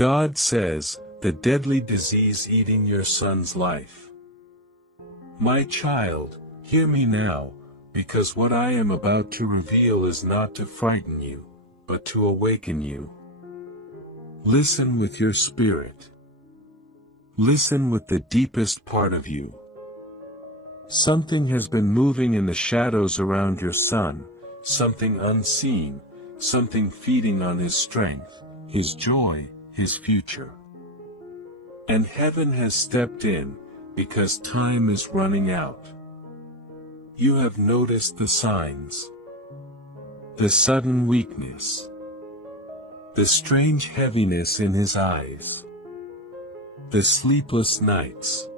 God says, the deadly disease eating your son's life. My child, hear me now, because what I am about to reveal is not to frighten you, but to awaken you. Listen with your spirit. Listen with the deepest part of you. Something has been moving in the shadows around your son, something unseen, something feeding on his strength, his joy, his future. And heaven has stepped in, because time is running out. You have noticed the signs. The sudden weakness. The strange heaviness in his eyes. The sleepless nights.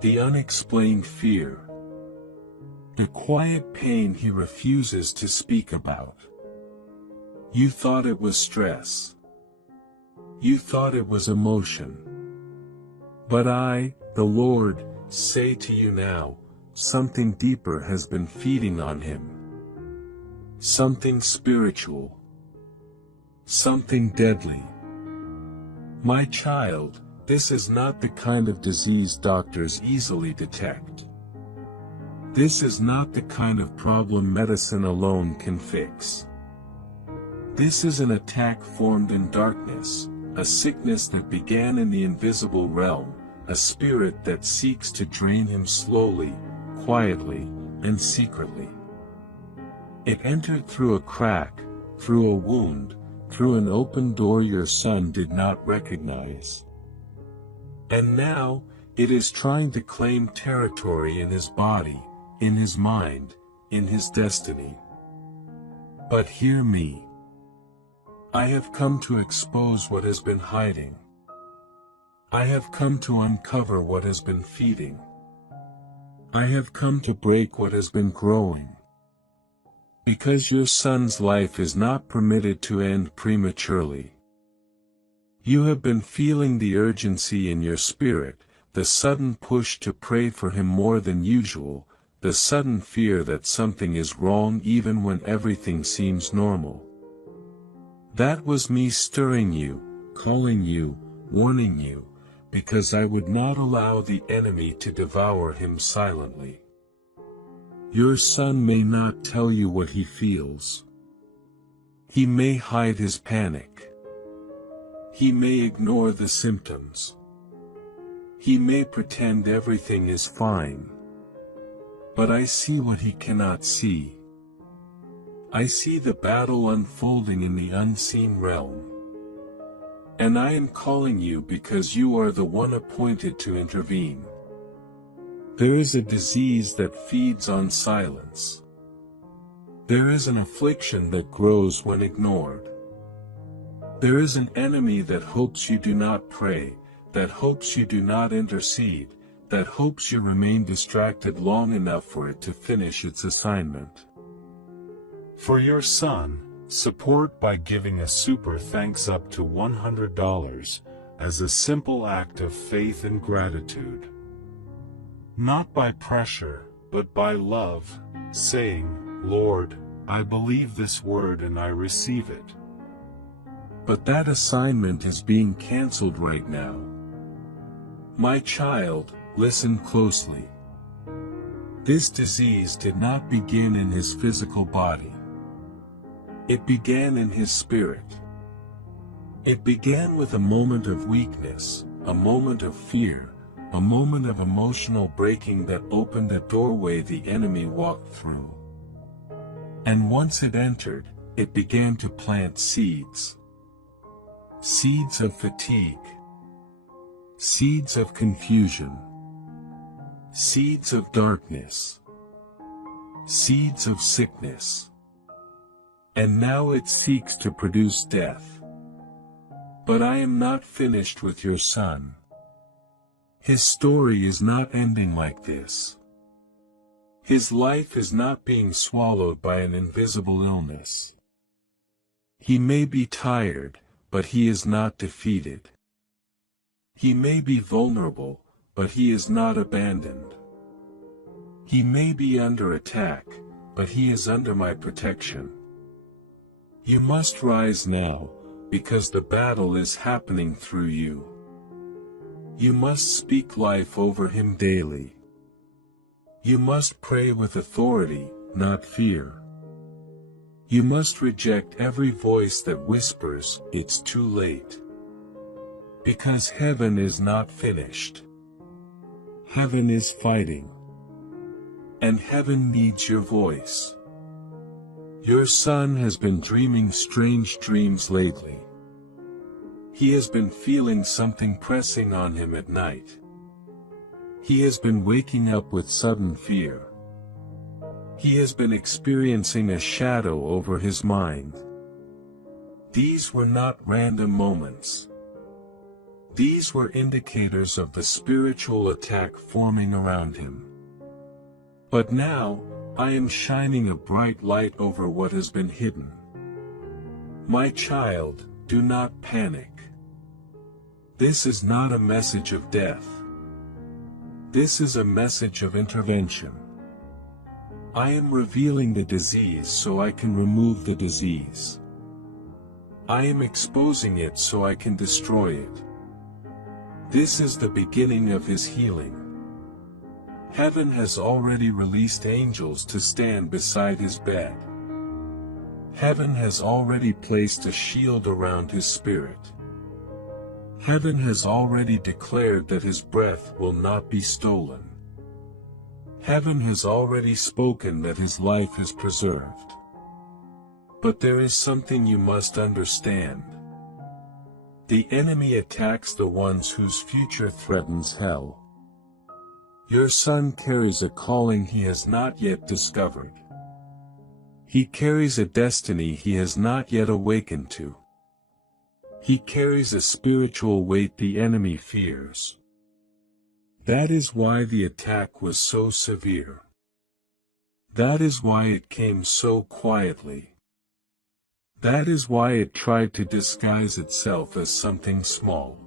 The unexplained fear. The quiet pain he refuses to speak about. You thought it was stress. You thought it was emotion. But I, the Lord, say to you now, something deeper has been feeding on him. Something spiritual. Something deadly. My child, this is not the kind of disease doctors easily detect. This is not the kind of problem medicine alone can fix. This is an attack formed in darkness, a sickness that began in the invisible realm, a spirit that seeks to drain him slowly, quietly, and secretly. It entered through a crack, through a wound, through an open door your son did not recognize. And now, it is trying to claim territory in his body, in his mind, in his destiny. But hear me. I have come to expose what has been hiding. I have come to uncover what has been feeding. I have come to break what has been growing. Because your son's life is not permitted to end prematurely. You have been feeling the urgency in your spirit, the sudden push to pray for him more than usual, the sudden fear that something is wrong even when everything seems normal. That was me stirring you, calling you, warning you, because I would not allow the enemy to devour him silently. Your son may not tell you what he feels. He may hide his panic. He may ignore the symptoms. He may pretend everything is fine. But I see what he cannot see. I see the battle unfolding in the unseen realm. And I am calling you because you are the one appointed to intervene. There is a disease that feeds on silence. There is an affliction that grows when ignored. There is an enemy that hopes you do not pray, that hopes you do not intercede, that hopes you remain distracted long enough for it to finish its assignment. For your son, support by giving a super thanks up to $100 as a simple act of faith and gratitude. Not by pressure, but by love, saying, Lord, I believe this word and I receive it. But that assignment is being canceled right now. My child, listen closely. This disease did not begin in his physical body. It began in his spirit. It began with a moment of weakness, a moment of fear, a moment of emotional breaking that opened a doorway the enemy walked through. And once it entered, it began to plant seeds. Seeds of fatigue. Seeds of confusion. Seeds of darkness. Seeds of sickness. And now it seeks to produce death. But I am not finished with your son. His story is not ending like this. His life is not being swallowed by an invisible illness. He may be tired, but he is not defeated. He may be vulnerable, but he is not abandoned. He may be under attack, but he is under my protection. You must rise now, because the battle is happening through you. You must speak life over him daily. You must pray with authority, not fear. You must reject every voice that whispers, "It's too late." Because heaven is not finished. Heaven is fighting. And heaven needs your voice. Your son has been dreaming strange dreams lately. He has been feeling something pressing on him at night. He has been waking up with sudden fear. He has been experiencing a shadow over his mind. These were not random moments. These were indicators of the spiritual attack forming around him. But now, I am shining a bright light over what has been hidden. My child, do not panic. This is not a message of death. This is a message of intervention. I am revealing the disease so I can remove the disease. I am exposing it so I can destroy it. This is the beginning of his healing. Heaven has already released angels to stand beside his bed. Heaven has already placed a shield around his spirit. Heaven has already declared that his breath will not be stolen. Heaven has already spoken that his life is preserved. But there is something you must understand. The enemy attacks the ones whose future threatens hell. Your son carries a calling he has not yet discovered. He carries a destiny he has not yet awakened to. He carries a spiritual weight the enemy fears. That is why the attack was so severe. That is why it came so quietly. That is why it tried to disguise itself as something small.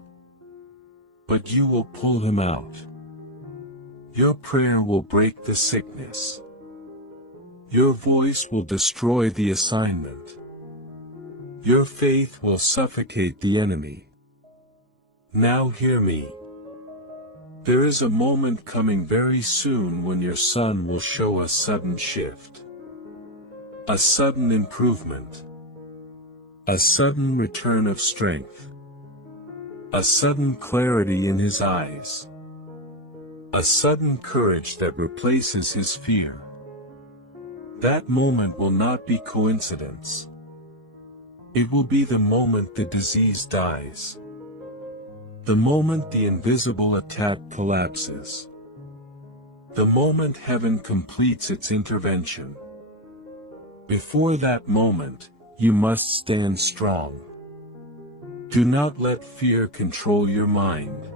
But you will pull him out. Your prayer will break the sickness. Your voice will destroy the assignment. Your faith will suffocate the enemy. Now hear me. There is a moment coming very soon when your son will show a sudden shift. A sudden improvement. A sudden return of strength. A sudden clarity in his eyes. A sudden courage that replaces his fear. That moment will not be coincidence. It will be the moment the disease dies. The moment the invisible attack collapses. The moment heaven completes its intervention. Before that moment, you must stand strong. Do not let fear control your mind.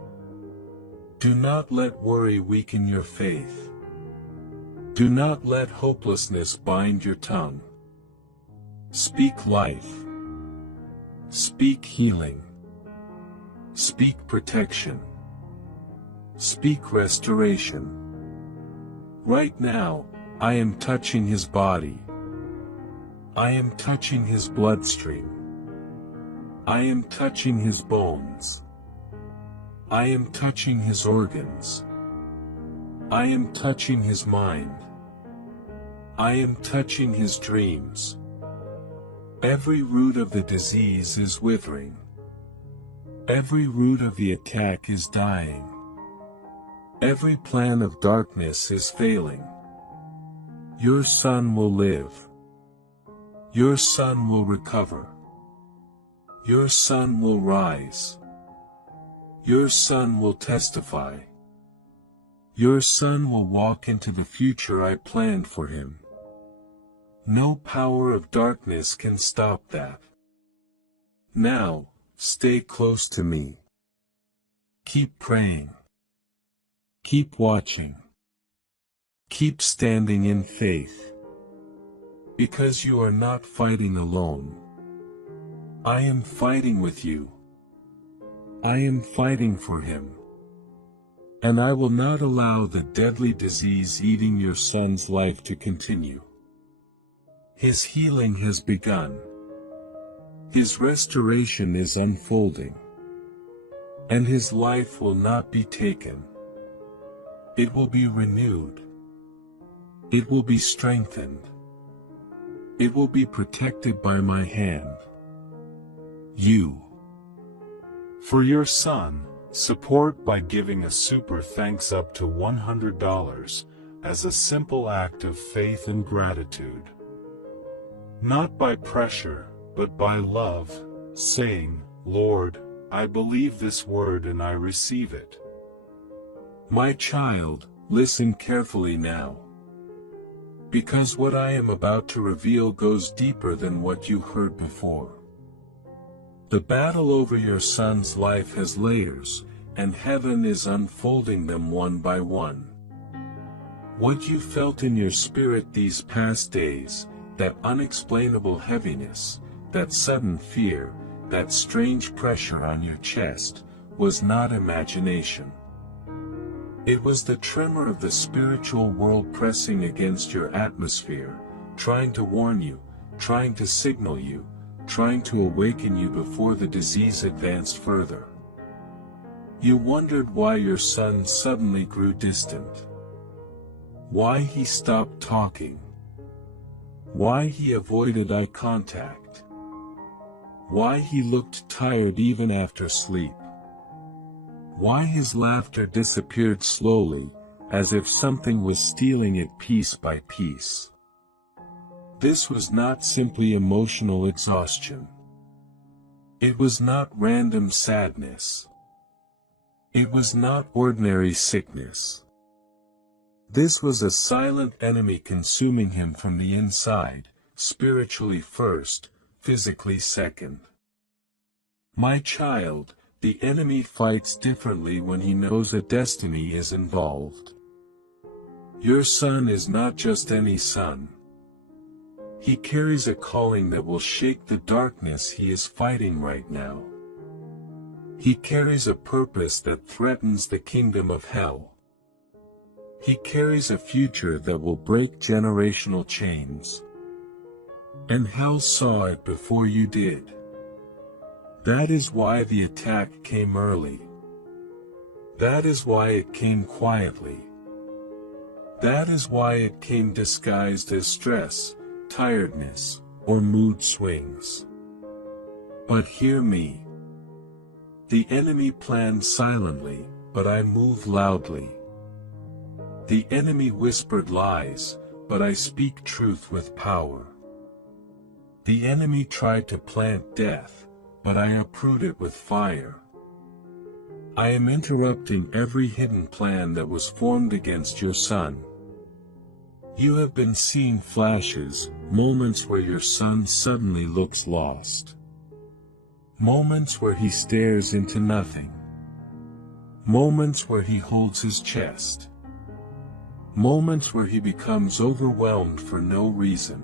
Do not let worry weaken your faith. Do not let hopelessness bind your tongue. Speak life. Speak healing. Speak protection. Speak restoration. Right now, I am touching his body. I am touching his bloodstream. I am touching his bones. I am touching his organs. I am touching his mind. I am touching his dreams. Every root of the disease is withering. Every root of the attack is dying. Every plan of darkness is failing. Your son will live. Your son will recover. Your son will rise. Your son will testify. Your son will walk into the future I planned for him. No power of darkness can stop that. Now, stay close to me. Keep praying. Keep watching. Keep standing in faith. Because you are not fighting alone. I am fighting with you. I am fighting for him. And I will not allow the deadly disease eating your son's life to continue. His healing has begun. His restoration is unfolding. And his life will not be taken. It will be renewed. It will be strengthened. It will be protected by my hand. You. For your son, support by giving a super thanks up to $100 as a simple act of faith and gratitude. Not by pressure, but by love, saying, Lord, I believe this word and I receive it. My child, listen carefully now. Because what I am about to reveal goes deeper than what you heard before. The battle over your son's life has layers, and heaven is unfolding them one by one. What you felt in your spirit these past days, that unexplainable heaviness, that sudden fear, that strange pressure on your chest, was not imagination. It was the tremor of the spiritual world pressing against your atmosphere, trying to warn you, trying to signal you, trying to awaken you before the disease advanced further. You wondered why your son suddenly grew distant. Why he stopped talking. Why he avoided eye contact. Why he looked tired even after sleep. Why his laughter disappeared slowly, as if something was stealing it piece by piece. This was not simply emotional exhaustion. It was not random sadness. It was not ordinary sickness. This was a silent enemy consuming him from the inside, spiritually first, physically second. My child, the enemy fights differently when he knows a destiny is involved. Your son is not just any son. He carries a calling that will shake the darkness he is fighting right now. He carries a purpose that threatens the kingdom of hell. He carries a future that will break generational chains. And hell saw it before you did. That is why the attack came early. That is why it came quietly. That is why it came disguised as stress, tiredness, or mood swings. But hear me. The enemy planned silently, but I moved loudly. The enemy whispered lies, but I speak truth with power. The enemy tried to plant death, but I uproot it with fire. I am interrupting every hidden plan that was formed against your son. You have been seeing flashes, moments where your son suddenly looks lost. Moments where he stares into nothing. Moments where he holds his chest. Moments where he becomes overwhelmed for no reason.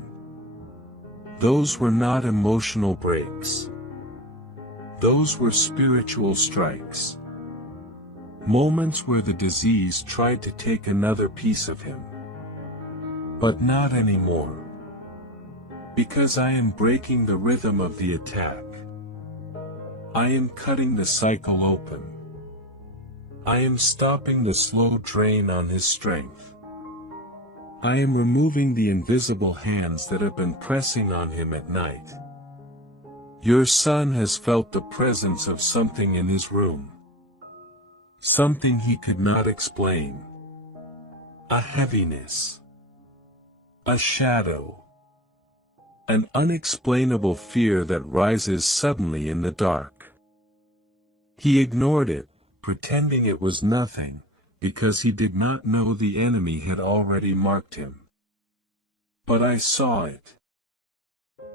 Those were not emotional breaks. Those were spiritual strikes. Moments where the disease tried to take another piece of him. But not anymore. Because I am breaking the rhythm of the attack. I am cutting the cycle open. I am stopping the slow drain on his strength. I am removing the invisible hands that have been pressing on him at night. Your son has felt the presence of something in his room. Something he could not explain. A heaviness. A shadow. An unexplainable fear that rises suddenly in the dark. He ignored it, pretending it was nothing, because he did not know the enemy had already marked him. But I saw it.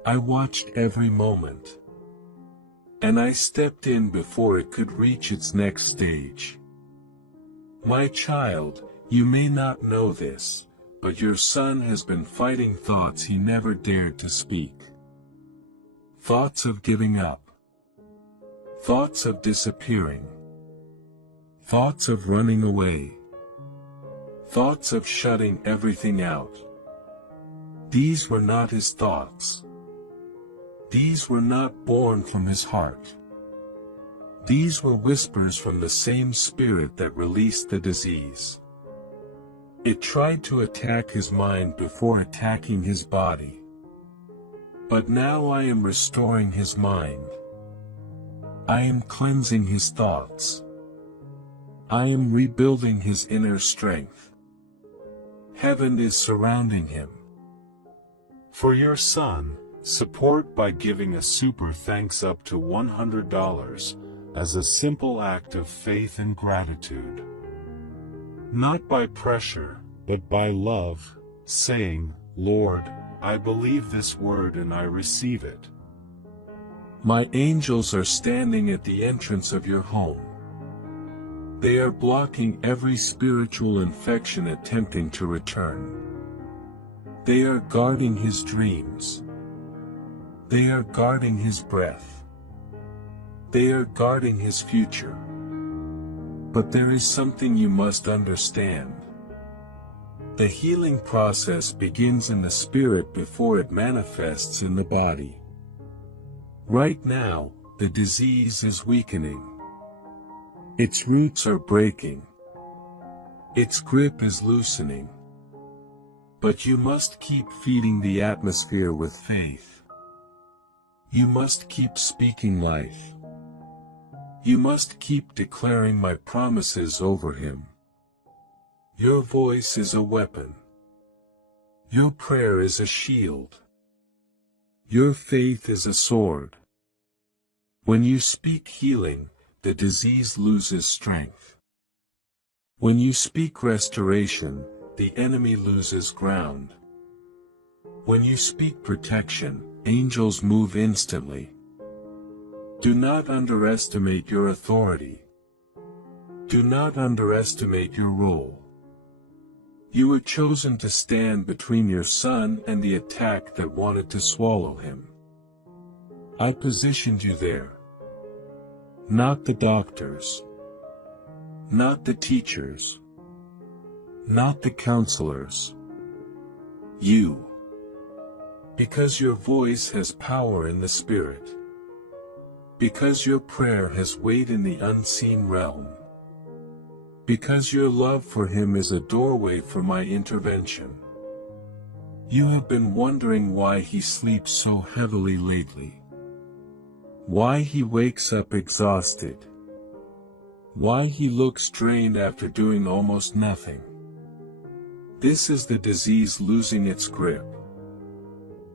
I watched every moment. And I stepped in before it could reach its next stage. My child, you may not know this, but your son has been fighting thoughts he never dared to speak. Thoughts of giving up. Thoughts of disappearing. Thoughts of running away. Thoughts of shutting everything out. These were not his thoughts. these were not born from his heart. These were whispers from the same spirit that released the disease. It tried to attack his mind before attacking his body. But now I am restoring his mind. I am cleansing his thoughts. I am rebuilding his inner strength. Heaven is surrounding him. For your son, support by giving a super thanks up to $100 as a simple act of faith and gratitude. Not by pressure, but by love, saying, Lord, I believe this word and I receive it. My angels are standing at the entrance of your home. They are blocking every spiritual infection attempting to return. They are guarding his dreams. They are guarding his breath. They are guarding his future. But there is something you must understand. The healing process begins in the spirit before it manifests in the body. Right now, the disease is weakening. Its roots are breaking. Its grip is loosening. But you must keep feeding the atmosphere with faith. You must keep speaking life. You must keep declaring my promises over him. Your voice is a weapon. Your prayer is a shield. Your faith is a sword. When you speak healing, the disease loses strength. When you speak restoration, the enemy loses ground. When you speak protection, angels move instantly. Do not underestimate your authority. Do not underestimate your role. You were chosen to stand between your son and the attack that wanted to swallow him. I positioned you there. Not the doctors. Not the teachers. Not the counselors. You. Because your voice has power in the spirit. Because your prayer has weight in the unseen realm. Because your love for him is a doorway for my intervention. You have been wondering why he sleeps so heavily lately. Why he wakes up exhausted. Why he looks drained after doing almost nothing. This is the disease losing its grip.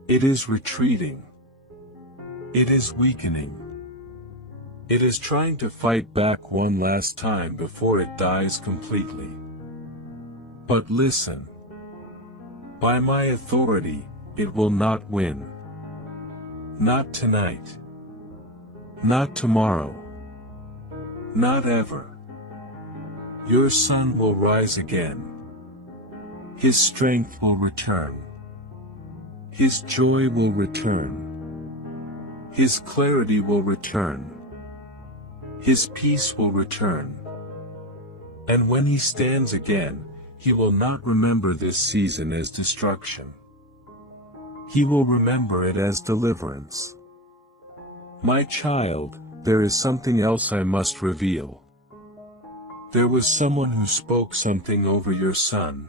It is retreating. It is weakening. It is trying to fight back one last time before it dies completely. But listen. By my authority, it will not win. Not tonight. Not tomorrow. Not ever. Your son will rise again. His strength will return. His joy will return. His clarity will return. His peace will return. And when he stands again, he will not remember this season as destruction. He will remember it as deliverance. My child, there is something else I must reveal. There was someone who spoke something over your son.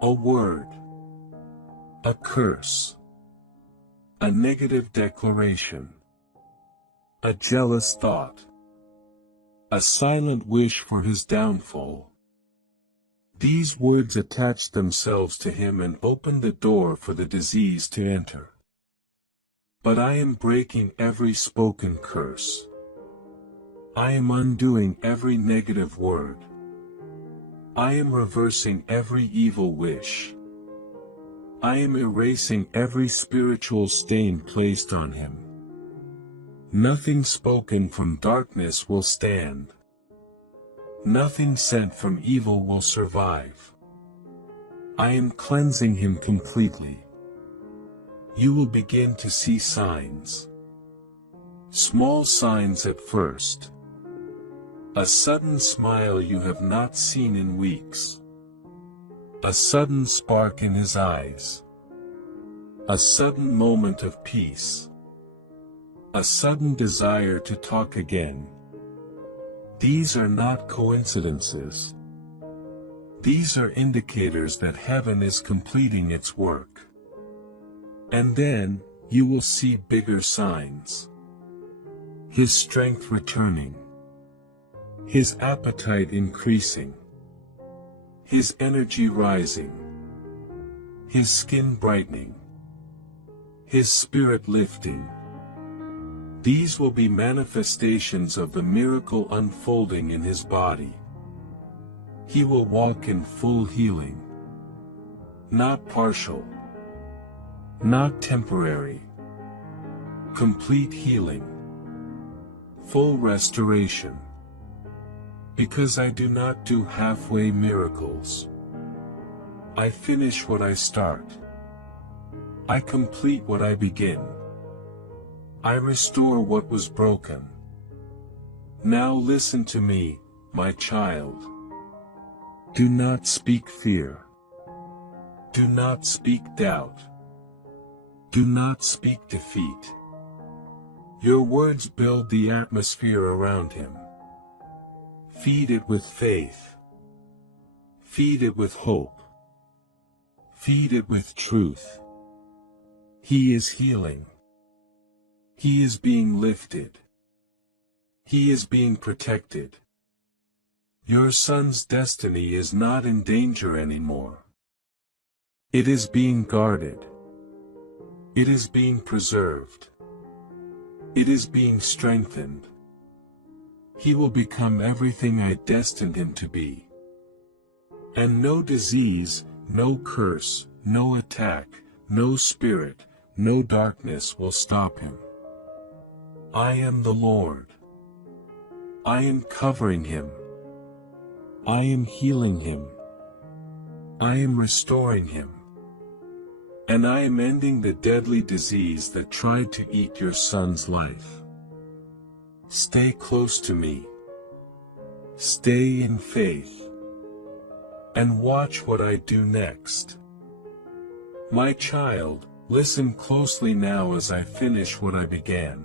A word. A curse. A negative declaration. A jealous thought. A silent wish for his downfall. These words attached themselves to him and opened the door for the disease to enter. But I am breaking every spoken curse. I am undoing every negative word. I am reversing every evil wish. I am erasing every spiritual stain placed on him. Nothing spoken from darkness will stand. Nothing sent from evil will survive. I am cleansing him completely. You will begin to see signs. Small signs at first. A sudden smile you have not seen in weeks. A sudden spark in his eyes. A sudden moment of peace. a sudden desire to talk again. These are not coincidences. These are indicators that heaven is completing its work. And then, you will see bigger signs. His strength returning. His appetite increasing. His energy rising. His skin brightening. His spirit lifting. These will be manifestations of the miracle unfolding in his body. He will walk in full healing. Not partial. Not temporary. Complete healing. Full restoration. Because I do not do halfway miracles. I finish what I start. I complete what I begin. I restore what was broken. Now listen to me, my child. Do not speak fear. Do not speak doubt. Do not speak defeat. Your words build the atmosphere around him. Feed it with faith. Feed it with hope. Feed it with truth. He is healing. He is being lifted. He is being protected. Your son's destiny is not in danger anymore. It is being guarded. It is being preserved. It is being strengthened. He will become everything I destined him to be. And no disease, no curse, no attack, no spirit, no darkness will stop him. I am the Lord. I am covering him. I am healing him. I am restoring him. And I am ending the deadly disease that tried to eat your son's life. Stay close to me. Stay in faith. And watch what I do next. My child, listen closely now as I finish what I began.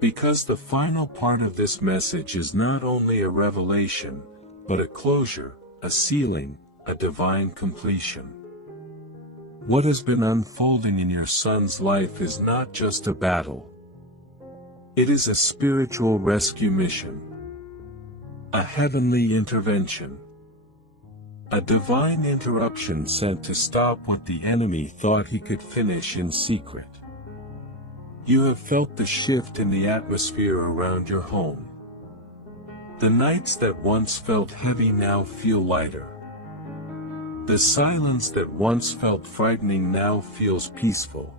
Because the final part of this message is not only a revelation, but a closure, a sealing, a divine completion. What has been unfolding in your son's life is not just a battle. It is a spiritual rescue mission. A heavenly intervention. A divine interruption sent to stop what the enemy thought he could finish in secret. You have felt the shift in the atmosphere around your home. The nights that once felt heavy now feel lighter. The silence that once felt frightening now feels peaceful.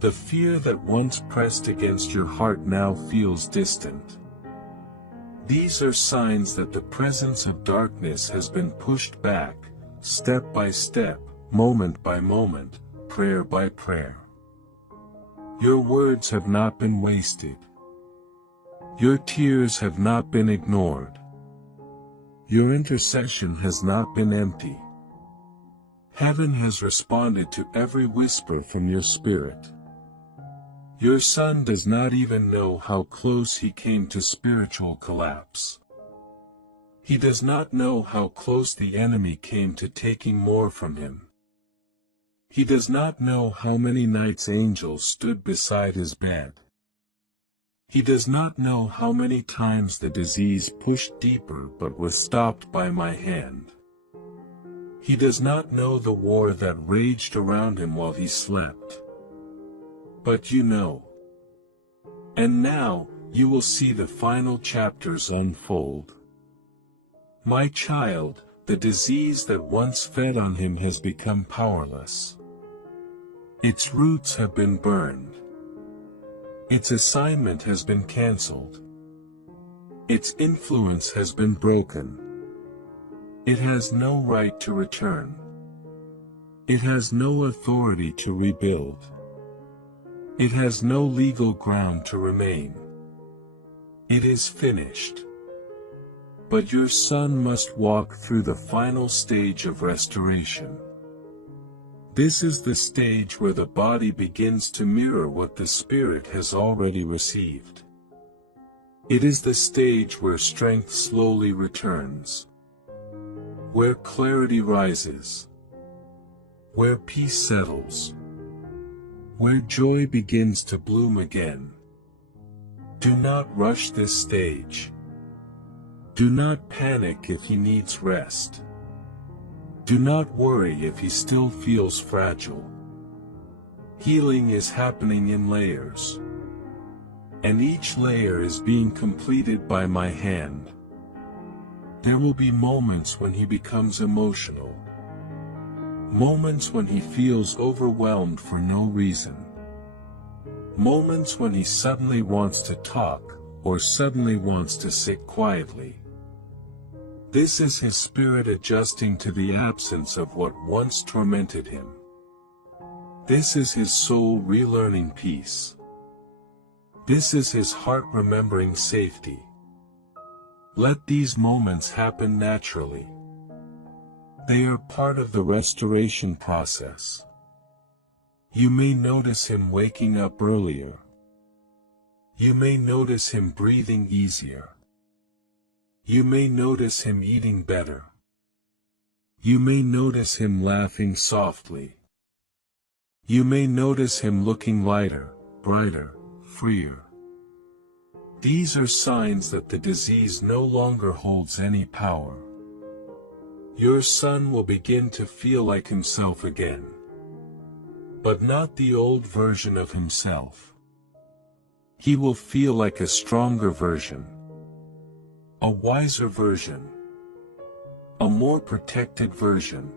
The fear that once pressed against your heart now feels distant. These are signs that the presence of darkness has been pushed back, step by step, moment by moment, prayer by prayer. Your words have not been wasted. Your tears have not been ignored. Your intercession has not been empty. Heaven has responded to every whisper from your spirit. Your son does not even know how close he came to spiritual collapse. He does not know how close the enemy came to taking more from him. He does not know how many nights angels stood beside his bed. He does not know how many times the disease pushed deeper but was stopped by my hand. He does not know the war that raged around him while he slept. But you know. And now, you will see the final chapters unfold. My child, the disease that once fed on him has become powerless. Its roots have been burned. Its assignment has been cancelled. Its influence has been broken. It has no right to return. It has no authority to rebuild. It has no legal ground to remain. It is finished. But your son must walk through the final stage of restoration. This is the stage where the body begins to mirror what the spirit has already received. It is the stage where strength slowly returns, where clarity rises, where peace settles, where joy begins to bloom again. Do not rush this stage. Do not panic if he needs rest. Do not worry if he still feels fragile. Healing is happening in layers, and each layer is being completed by my hand. There will be moments when he becomes emotional, moments when he feels overwhelmed for no reason, moments when he suddenly wants to talk, or suddenly wants to sit quietly. This is his spirit adjusting to the absence of what once tormented him. This is his soul relearning peace. This is his heart remembering safety. Let these moments happen naturally. They are part of the restoration process. You may notice him waking up earlier. You may notice him breathing easier. You may notice him eating better. You may notice him laughing softly. You may notice him looking lighter, brighter, freer. These are signs that the disease no longer holds any power. Your son will begin to feel like himself again, but not the old version of himself. He will feel like a stronger version, a wiser version, a more protected version,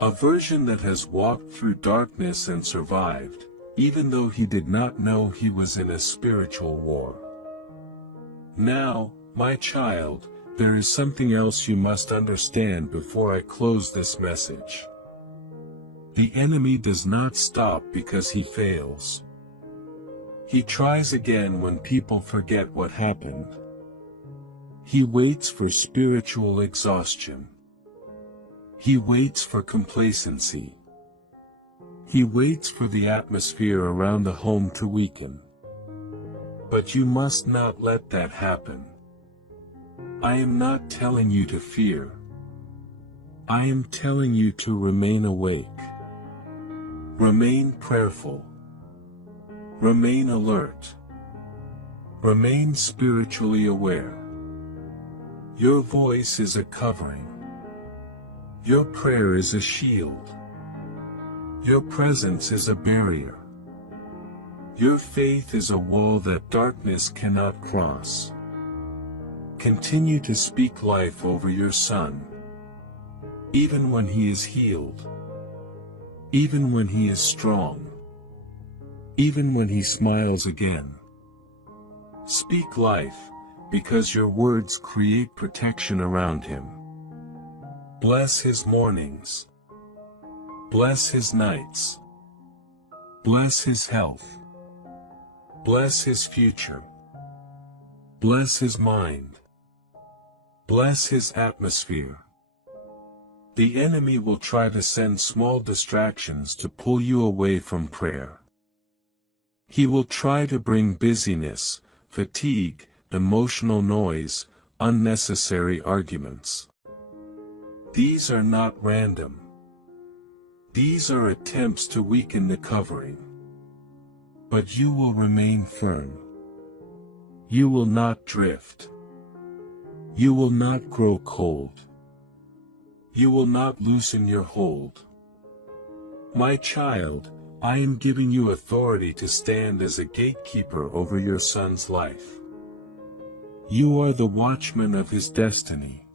a version that has walked through darkness and survived, even though he did not know he was in a spiritual war. Now, my child, there is something else you must understand before I close this message. The enemy does not stop because he fails. He tries again when people forget what happened. He waits for spiritual exhaustion. He waits for complacency. He waits for the atmosphere around the home to weaken. But you must not let that happen. I am not telling you to fear. I am telling you to remain awake. Remain prayerful. Remain alert. Remain spiritually aware. Your voice is a covering. Your prayer is a shield. Your presence is a barrier. Your faith is a wall that darkness cannot cross. Continue to speak life over your son, even when he is healed, even when he is strong, even when he smiles again. Speak life, because your words create protection around him. Bless his mornings. Bless his nights. Bless his health. Bless his future. Bless his mind. Bless his atmosphere. The enemy will try to send small distractions to pull you away from prayer. He will try to bring busyness, fatigue, emotional noise, unnecessary arguments. These are not random. These are attempts to weaken the covering. But you will remain firm. You will not drift. You will not grow cold. You will not loosen your hold. My child, I am giving you authority to stand as a gatekeeper over your son's life. You are the watchman of his destiny.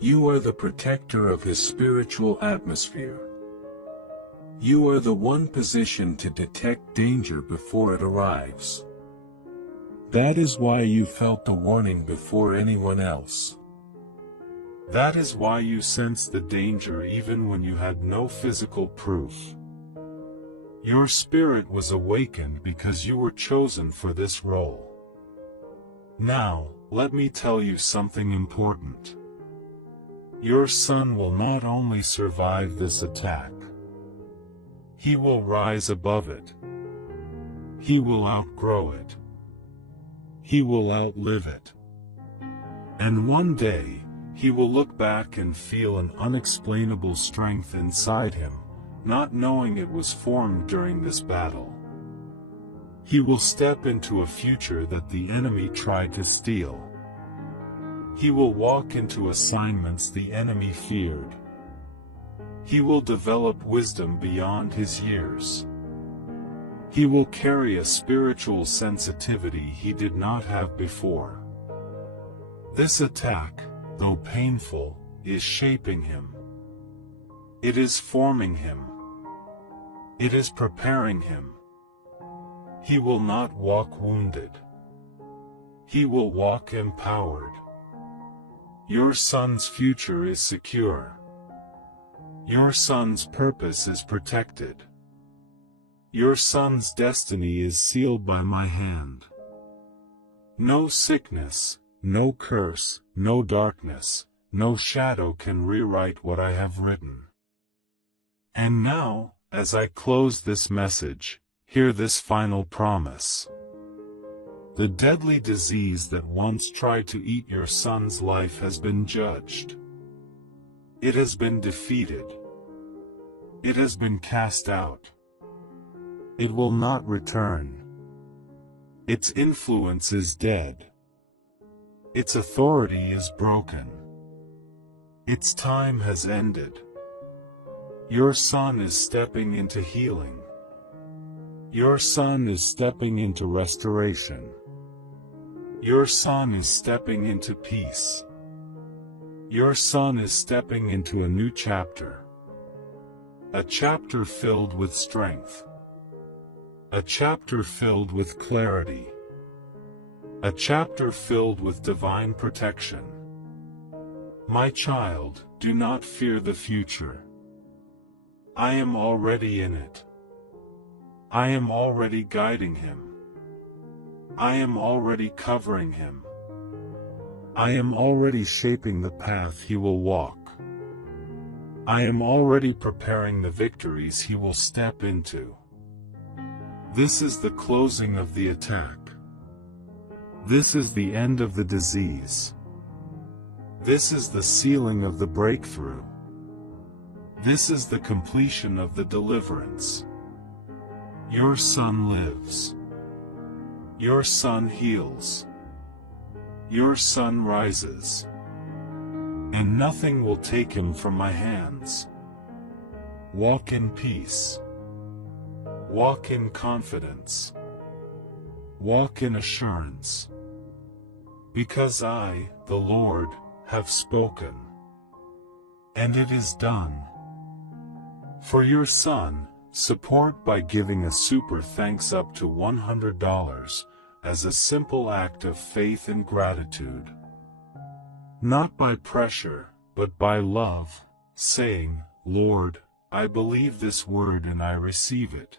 You are the protector of his spiritual atmosphere. You are the one positioned to detect danger before it arrives. That is why you felt the warning before anyone else. That is why you sensed the danger even when you had no physical proof. Your spirit was awakened because you were chosen for this role. Now, let me tell you something important. Your son will not only survive this attack, he will rise above it. He will outgrow it. He will outlive it. And one day, he will look back and feel an unexplainable strength inside him, not knowing it was formed during this battle. He will step into a future that the enemy tried to steal. He will walk into assignments the enemy feared. He will develop wisdom beyond his years. He will carry a spiritual sensitivity he did not have before. This attack, though painful, is shaping him. It is forming him. It is preparing him. He will not walk wounded. He will walk empowered. Your son's future is secure. Your son's purpose is protected. Your son's destiny is sealed by my hand. No sickness, no curse, no darkness, no shadow can rewrite what I have written. And now, as I close this message, hear this final promise. The deadly disease that once tried to eat your son's life has been judged. It has been defeated. It has been cast out. It will not return. Its influence is dead. Its authority is broken. Its time has ended. Your son is stepping into healing. Your son is stepping into restoration. Your son is stepping into peace. Your son is stepping into a new chapter. A chapter filled with strength. A chapter filled with clarity. A chapter filled with divine protection. My child, do not fear the future. I am already in it. I am already guiding him. I am already covering him. I am already shaping the path he will walk. I am already preparing the victories he will step into. This is the closing of the attack. This is the end of the disease. This is the sealing of the breakthrough. This is the completion of the deliverance. Your son lives. Your son heals. Your son rises. And nothing will take him from my hands. Walk in peace. Walk in confidence. Walk in assurance. Because I, the Lord, have spoken. And it is done. For your son, support by giving a super thanks up to $100 as a simple act of faith and gratitude. Not by pressure, but by love, saying, Lord, I believe this word and I receive it.